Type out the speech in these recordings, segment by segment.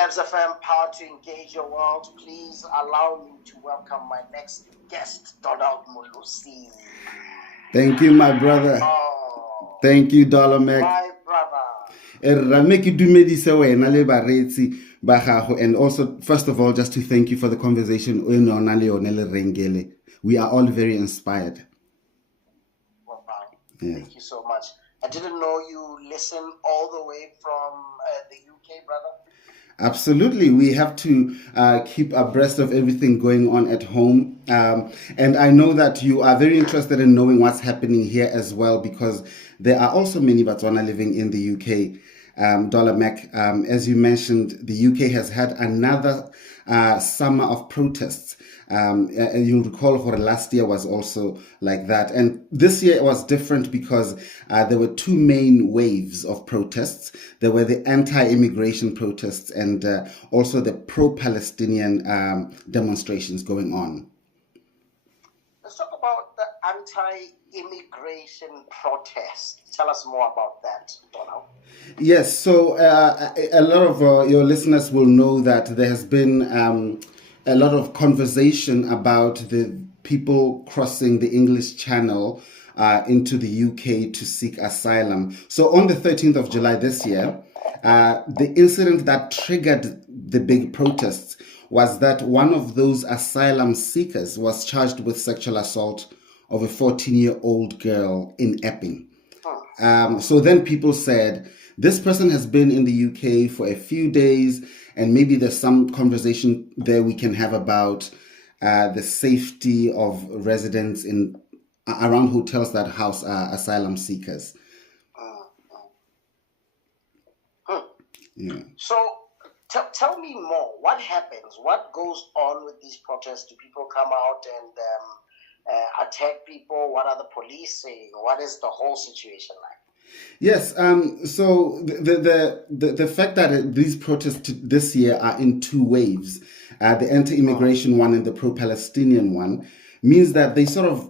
Gabz FM, power to engage your world. Please allow me to welcome my next guest, Donald Molosi. Thank you, my brother. Oh, Thank you, Dollar Mac. my brother. And also, first of all, just to thank you for the conversation. We are all very inspired. Wow. Yeah. Thank you so much. I didn't know you listen all the way from the UK, brother. Absolutely. We have to keep abreast of everything going on at home. And I know that you are very interested in knowing what's happening here as well, because there are also many Botswana living in the UK. Dollar Mac, as you mentioned, the UK has had another summer of protests. And you'll recall last year was also like that. And this year it was different because there were two main waves of protests. There were the anti-immigration protests and also the pro-Palestinian demonstrations going on. Let's talk about the anti-immigration protest. Tell us more about that, Donald. Yes, so a lot of your listeners will know that there has been a lot of conversation about the people crossing the English Channel into the UK to seek asylum. So on the 13th of July this year, the incident that triggered the big protests was that one of those asylum seekers was charged with sexual assault of a 14-year-old girl in Epping. So then people said, this person has been in the UK for a few days, and maybe there's some conversation there we can have about the safety of residents in around hotels that house asylum seekers. Yeah. So tell me more. What happens? What goes on with these protests? Do people come out and attack people? What are the police saying? What is the whole situation like? Yes, so the fact that these protests this year are in two waves, the anti-immigration one and the pro-Palestinian one, means that they sort of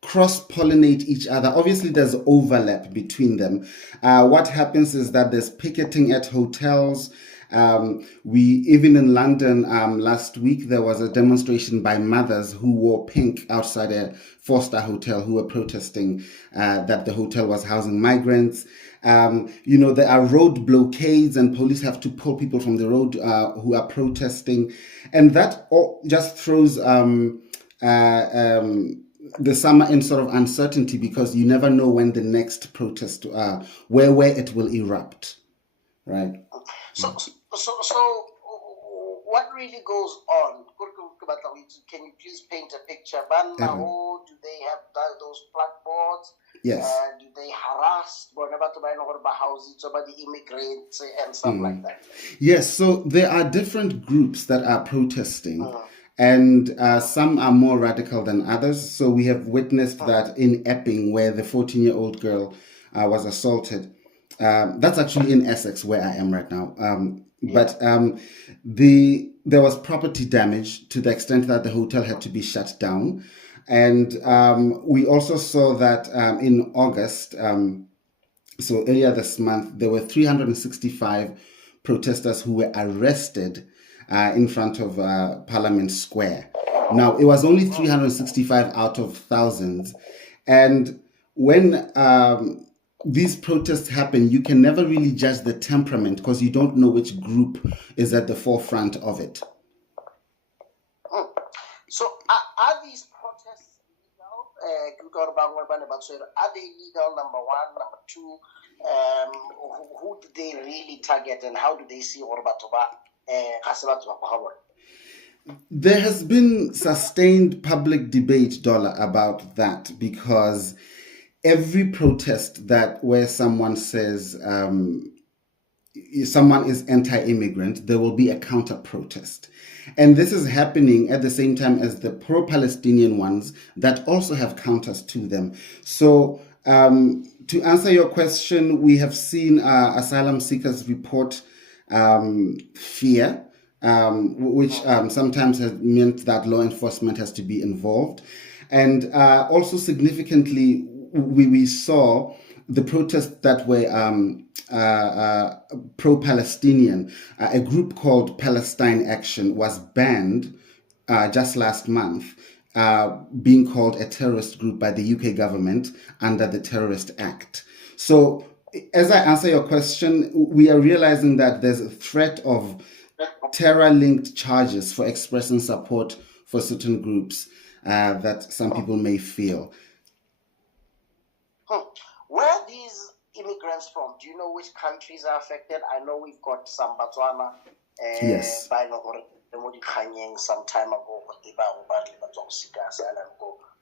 cross-pollinate each other. Obviously, there's overlap between them. What happens is that there's picketing at hotels. Even in London last week, there was a demonstration by mothers who wore pink outside a 4-star hotel who were protesting that the hotel was housing migrants. There are road blockades and police have to pull people from the road who are protesting. And that all just throws the summer in sort of uncertainty, because you never know when the next protest, where it will erupt, right? So what really goes on? Can you please paint a picture? Do they have those blackboards? Yes. Do they harass the immigrants and stuff like that? Yes, so there are different groups that are protesting. And some are more radical than others. So we have witnessed that in Epping, where the 14-year-old girl was assaulted. That's actually in Essex, where I am right now. But there was property damage to the extent that the hotel had to be shut down. And we also saw that in August, so earlier this month, there were 365 protesters who were arrested in front of Parliament Square. Now, it was only 365 out of thousands. And when these protests happen, you can never really judge the temperament because you don't know which group is at the forefront of it. So are these protests legal? Are they legal, number one? Number two, who do they really target and how do they see There has been sustained public debate, Dollar, about that, because every protest where someone says someone is anti-immigrant, there will be a counter-protest. And this is happening at the same time as the pro-Palestinian ones that also have counters to them. So to answer your question, we have seen asylum seekers report fear, which sometimes has meant that law enforcement has to be involved. And also significantly, we saw the protests that were pro-Palestinian, a group called Palestine Action was banned just last month, being called a terrorist group by the UK government under the Terrorist Act. So as I answer your question, we are realizing that there's a threat of terror-linked charges for expressing support for certain groups that some people may feel. Where are these immigrants from? Do you know which countries are affected? I know we've got some Botswana. Yes. Some time ago.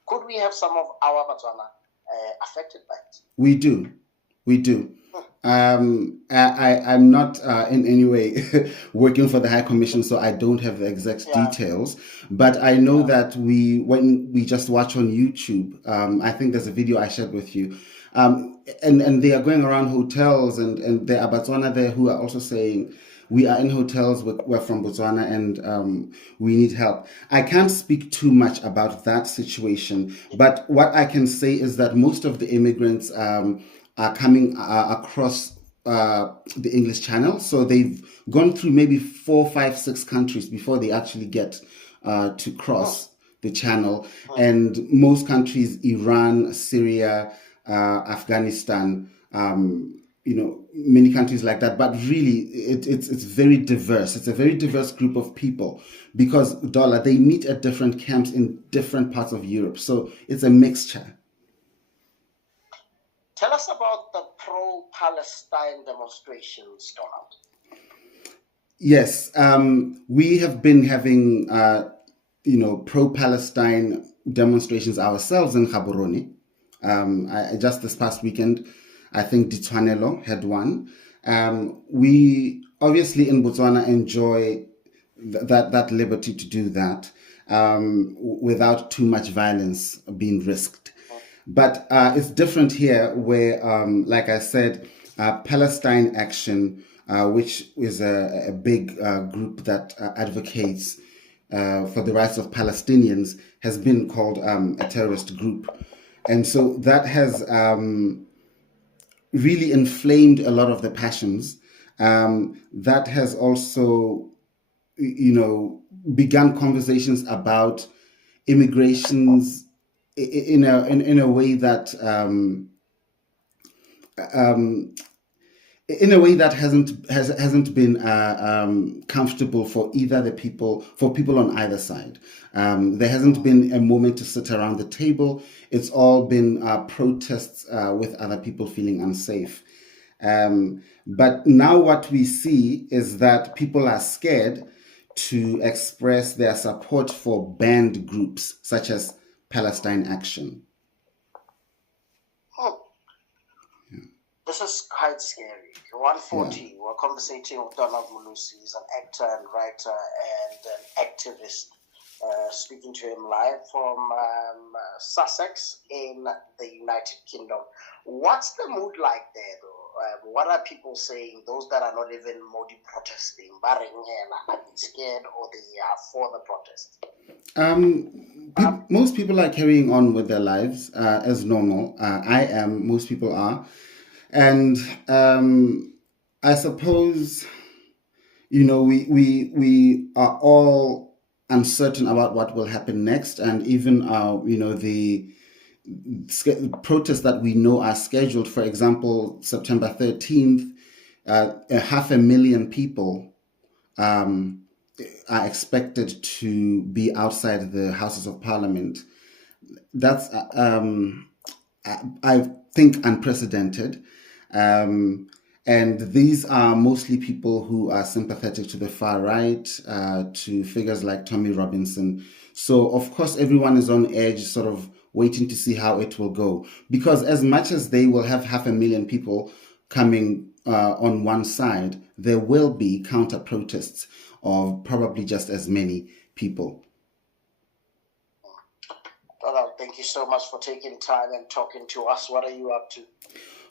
Could we have some of our Botswana affected by it? We do. I'm not in any way working for the High Commission, so I don't have the exact details. But I know that when we just watch on YouTube, I think there's a video I shared with you, and they are going around hotels, and there are Botswana there who are also saying, we are in hotels, we're from Botswana, and we need help. I can't speak too much about that situation, but what I can say is that most of the immigrants are coming across the English Channel. So they've gone through maybe 4, 5, 6 countries before they actually get to cross the channel. And most countries, Iran, Syria, Afghanistan, many countries like that. But really, it's very diverse. It's a very diverse group of people because, they meet at different camps in different parts of Europe. So it's a mixture. Tell us about the pro-Palestine demonstrations, Donald. Yes, we have been having, pro-Palestine demonstrations ourselves in Gaborone. Just this past weekend, I think Ditshwanelo had one. We obviously in Botswana enjoy that liberty to do that without too much violence being risked. But it's different here where, like I said, Palestine Action, which is a big group that advocates for the rights of Palestinians, has been called a terrorist group. And so that has really inflamed a lot of the passions. That has also, begun conversations about immigrations in a way that hasn't been comfortable for people on either side. There hasn't been a moment to sit around the table. It's all been protests with other people feeling unsafe. But now what we see is that people are scared to express their support for banned groups such as Palestine Action. This is quite scary. 140, we're conversating with Donald Molosi. He's an actor and writer and an activist. Speaking to him live from Sussex in the United Kingdom. What's the mood like there, though? What are people saying? Those that are not even Modi protesting, are they scared or they are for the protest? Most people are carrying on with their lives as normal. I am. Most people are. And I suppose, we are all uncertain about what will happen next, and even the protests that we know are scheduled. For example, September 13th, 500,000 people are expected to be outside the Houses of Parliament. That's I think unprecedented. And these are mostly people who are sympathetic to the far right, to figures like Tommy Robinson. So, of course, everyone is on edge, sort of waiting to see how it will go. Because as much as they will have 500,000 people coming on one side, there will be counter-protests of probably just as many people. Well, thank you so much for taking time and talking to us. What are you up to?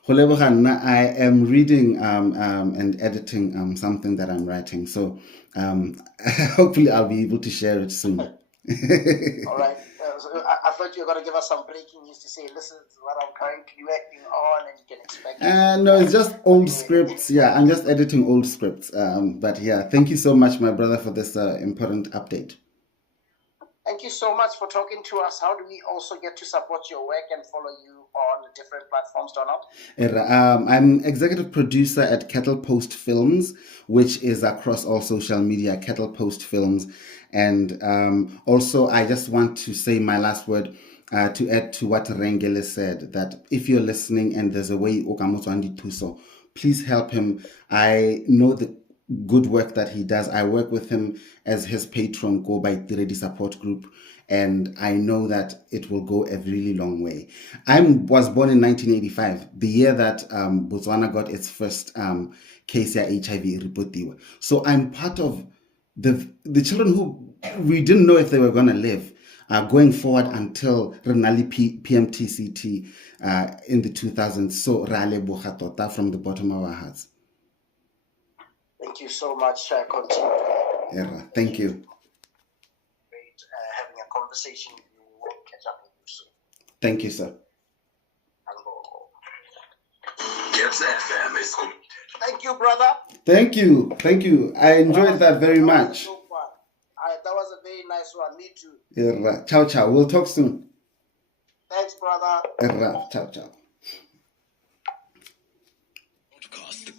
I am reading and editing something that I'm writing. So hopefully I'll be able to share it soon. All right. I thought you were going to give us some breaking news to say, listen, this is what I'm currently working on, and you can expect it. No, it's just old scripts. Yeah, I'm just editing old scripts. But yeah, thank you so much, my brother, for this important update. Thank you so much for talking to us. How do we also get to support your work and follow you on different platforms, Donald? I'm executive producer at Kettle Post Films, which is across all social media, Kettle Post Films. And also, I just want to say my last word to add to what Rengele said, that if you're listening and there's a way Okamoto Tuso, please help him. I know the good work that he does. I work with him as his patron, Go by Tiredi Support Group, and I know that it will go a really long way. I was born in 1985, the year that Botswana got its first case of HIV report. So I'm part of the children who we didn't know if they were going to live going forward until Renali PMTCT in the 2000s. So Rale Bohatota from the bottom of our hearts. Thank you so much. Continue. Yeah, thank you. Great having a conversation with you. We'll catch up with you soon. Thank you, sir. Gabz FM is committed. Thank you, brother. Thank you. Thank you. I enjoyed that very much. That was a very nice one. Me too. Yeah, ciao, ciao. We'll talk soon. Thanks, brother. Ciao, ciao.